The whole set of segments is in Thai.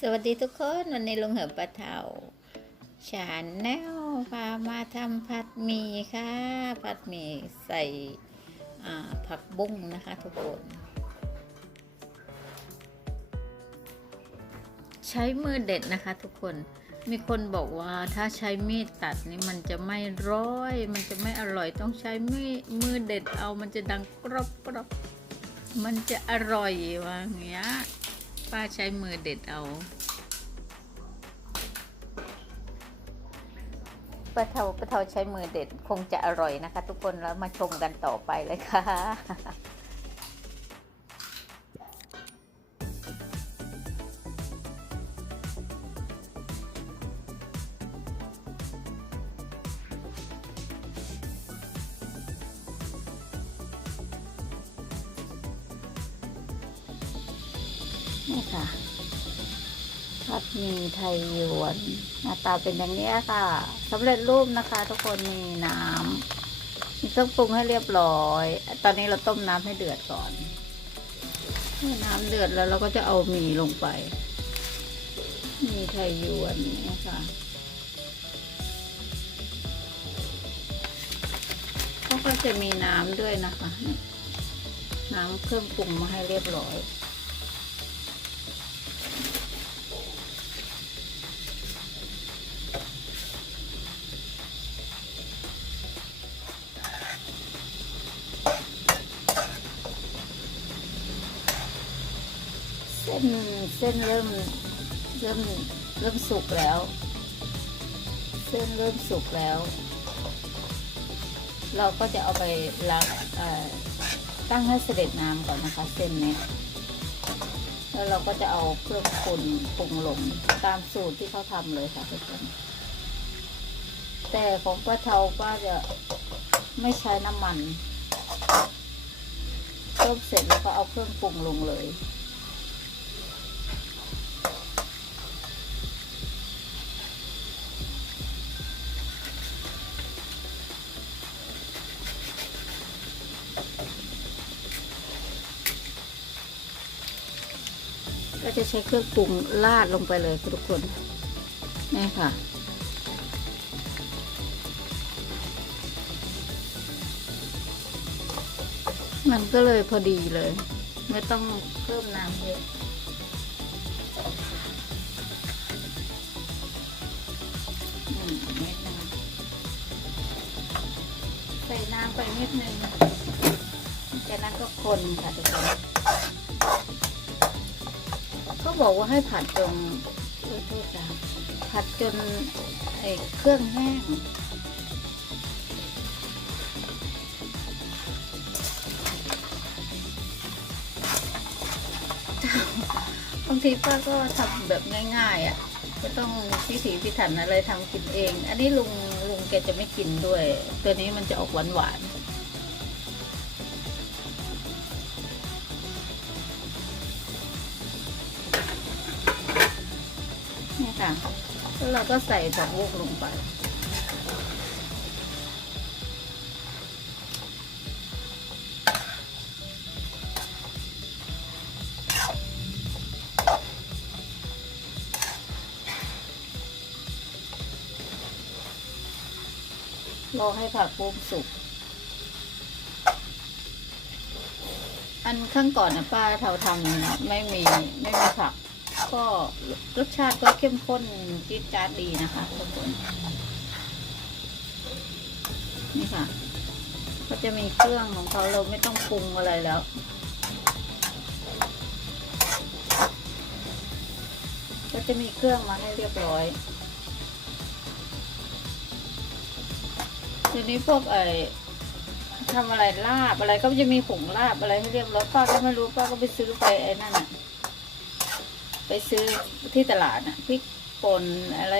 สวัสดีทุกคนวันนี้ลุงเหิมปะเทาฉานแนวพามาทำผัดหมี่ค่ะผัดหมี่ใส่ผักบุ้งนะคะทุกคน ใช้มือเด็ดนะคะทุกคนมีคนบอกว่าถ้าใช้มีดตัดนี่มันจะไม่ร้อย มันจะไม่อร่อยต้องใช้มีดมือเด็ดเอามันจะดังกรอบกรอบมันจะอร่อยว่าอย่างเงี้ย ป้าใช้มือเด็ดเอาป้าเทาป้าเทาใช้มือเด็ดคงจะอร่อยนะคะ ทุกคนแล้วมาชมกันต่อไปเลยค่ะ นี่ค่ะผัดหมี่ไทยหยวนหน้าตาเป็นอย่างนี้ค่ะสำเร็จรูปนะคะ ทุกคนมีน้ำมีเครื่องปรุงให้เรียบร้อย ตอนนี้เราต้มน้ำให้เดือดก่อนให้น้ำเดือดแล้วเราก็จะเอาหมี่ลงไปหมี่ไทยหยวนนี่ค่ะก็จะมีน้ำด้วยนะคะ น้ำเครื่องปรุงมาให้เรียบร้อย ส้นเส้นเริ่มเริ่มเริ่มสุกแล้ว เส้นเริ่มสุกแล้ว เราก็จะเอาไปล้างตั้งให้เสด็จน้ำก่อนนะคะ เส้นเนี้ยแล้วเราก็จะเอาเครื่องปรุงปรุงลงตามสูตรที่เขาทำเลยค่ะทุกคนแต่ของป้าเทาป้าจะไม่ใช้น้ำมันต้มเสร็จแล้วก็เอาเครื่องปรุงลงเลย ก็จะใช้เครื่องปรุงราดลงไปเลยทุกคนนี่ค่ะ มันก็เลยพอดีเลย ไม่ต้องเพิ่มน้ำเยอะใส่น้ำไปนิดนึงจากนั้นก็คนค่ะทุกคน บอกว่าให้ผัดจนโทษโทษจ้ะผัดจนไอ้เครื่องแห้งบางทีป้าก็ทำแบบง่ายๆอะไม่ต้องพิถีพิถันอะไรทำกินเอง อันนี้ลุงลุงแกจะไม่กินด้วย ตัวนี้มันจะออกหวานหวาน ค่ะ แล้วเราก็ใส่ผักบุ้งลงไป รอให้ผักบุ้งสุกอันข้างก่อนนะป้าเทาทำไม่มีไม่มีผัก ก็รสชาติก็เข้มข้นจี๊ดจ๊าดดีนะคะทุกคนนี่ค่ะ ก็จะมีเครื่องของเขาเราไม่ต้องปรุงอะไรแล้วก็จะมีเครื่องมาให้เรียบร้อยทีนี้พวกไอ้ทำอะไรลาบอะไรก็จะมีผงลาบอะไรให้เรียบร้อยป้าก็ไม่รู้ป้าก็ไปซื้อไปไอ้นั่นน่ะ ไปซื้อที่ตลาดน่ะพริกป่นอะไร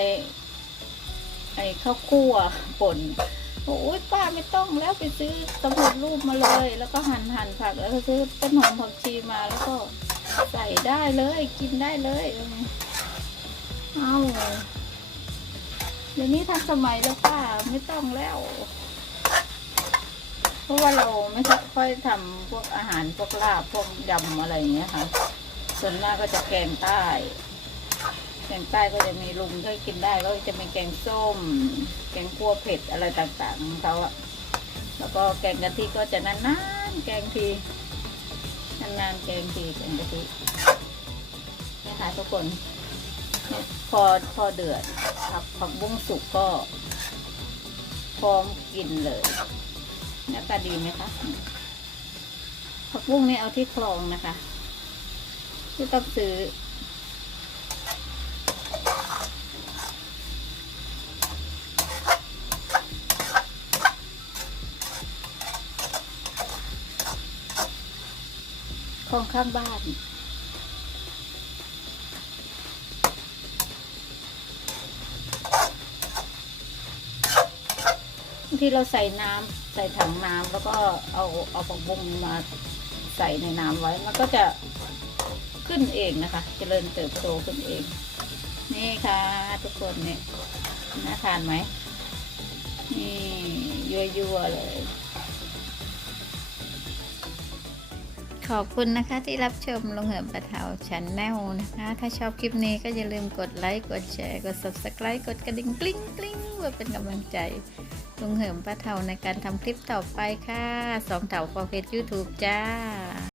ไอ้ข้าวคั่วป่นโอ้ยป้าไม่ต้องแล้วไปซื้อสำร็จรูปมาเลย แล้วก็หั่นหั่นผักแล้วก็ซื้อต้นหอมผักชีมาแล้วก็ใส่ได้เลยกินได้เลยเอาเดี๋ยวนี้ทันสมัยแล้วป้าไม่ต้องแล้ว เพราะว่าเราไม่ค่อยทำพวกอาหารพวกลาบพวกยำอะไรอย่างเงี้ยค่ะ ส่วนมากก็จะแกงใต้ แกงใต้ก็จะมีลุงก็กินได้ก็จะมีแกงส้ม แกงคั่วเผ็ดอะไรต่างๆของเขาอะแล้วก็แกงกะทิก็จะนานๆแกงทีนานๆแกงทีแกงกะทินี่ค่ะทุกคนพอพอเดือดผักผักบุ้งสุกก็ พร้อมกินเลยหน้าตาดีไหมคะผักบุ้งนี่เอาที่คลองนะคะ ที่ต้องซื้อคลองข้างบ้านบางทีเราใส่น้ำใส่ถังน้ำแล้วก็เอาเอาผักบุ้งมาใส่ในน้ำไว้ มันก็จะ ขึ้นเองนะคะจเจริญเติบโตขึ้นเอง นี่ค่ะ ทุกคนเนี่ยน่าทานไหมนี่ยั่วๆเลย ขอบคุณนะคะที่รับชมลงเหิมปะเทาชันแนลนะคะ ถ้าชอบคลิปนี้ก็อย่าลืมกดไลค์ กดแชร์ กด subscribe กดกระดิ่งกลิ้งกลิ้งเพื่อเป็นกำลังใจลุงเหิมป้าเทาในการทำคลิปต่อไปค่ะ สองเถาฟอร์เฟสยูทูบจ้า